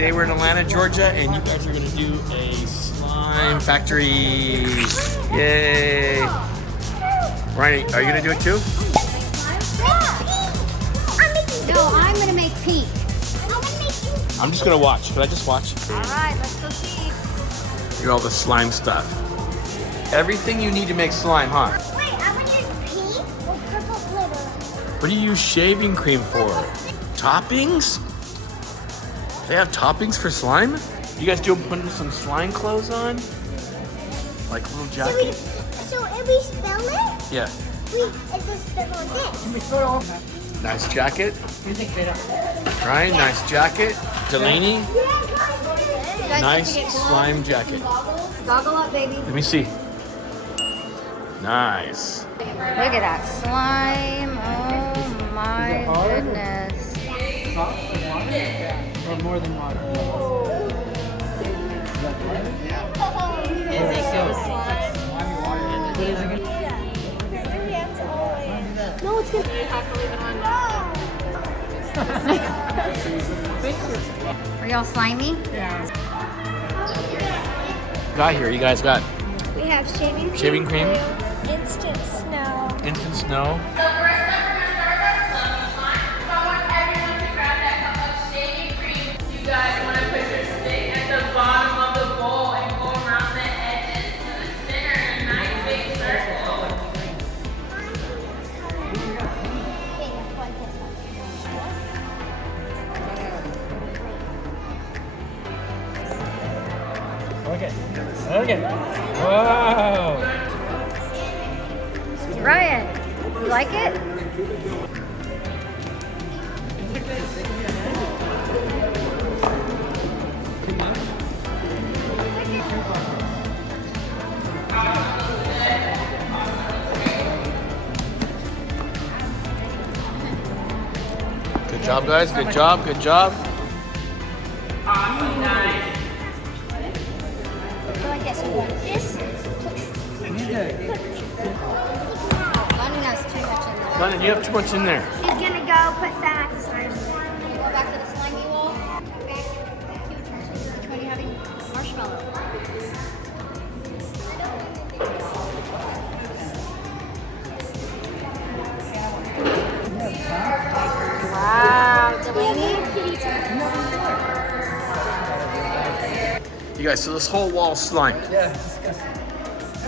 Today we're in Atlanta, Georgia, and you guys are gonna do a slime factory. Yay! Ryan, are you gonna do it too? No, I'm gonna make pink. I'm just gonna watch. Can I just watch? Alright, let's go see. Look at all the slime stuff. Everything you need to make slime, huh? Wait, I'm gonna use pink or purple glitter. What do you use shaving cream for? Toppings? They have toppings for slime? You guys do putting some slime clothes on? Like little jackets? So if we spill it, Yeah. it just spill on this. Nice jacket. Ryan, nice jacket. Delaney, nice slime jacket. Goggle up, baby. Let me see. Nice. Look at that slime. Oh my goodness. Or more than water. No, it's good. Are y'all slimy? Yeah. Got here, you guys got We have shaving cream, instant snow. instant snow. So first up, we're gonna start our slime slime. So I want everyone to grab that cup of shaving cream. You guys want to put your stick at the bottom of the bowl and go around the edges to the center in a nice big circle. Okay. Okay. Wow. Ryan, you like it? Good job, guys. Good job. Good job. Awesome, nice. Go like this. This. Londyn has too much in there. Londyn, you have too much in there. She's gonna go put some at the slime. Go back to the slimy wall. Which one are you having? Marshmallow. Wow, Delaney. You guys, so this whole wall slime. Yeah, it's disgusting.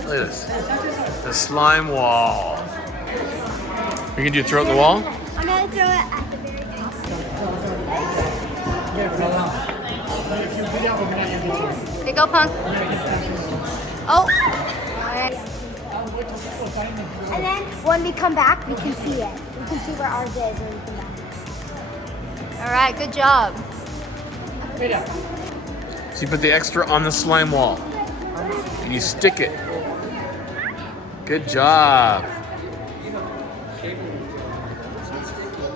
Look at this. The slime wall. You can do throw it in the wall? I'm gonna throw it at the very top. There you go, Punk. Oh. And then when we come back, we can see it. We can see where ours is when we come back. All right, good job. So you put the extra on the slime wall. And you stick it. Good job.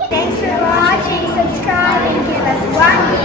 Thanks for watching. Subscribe and give us 1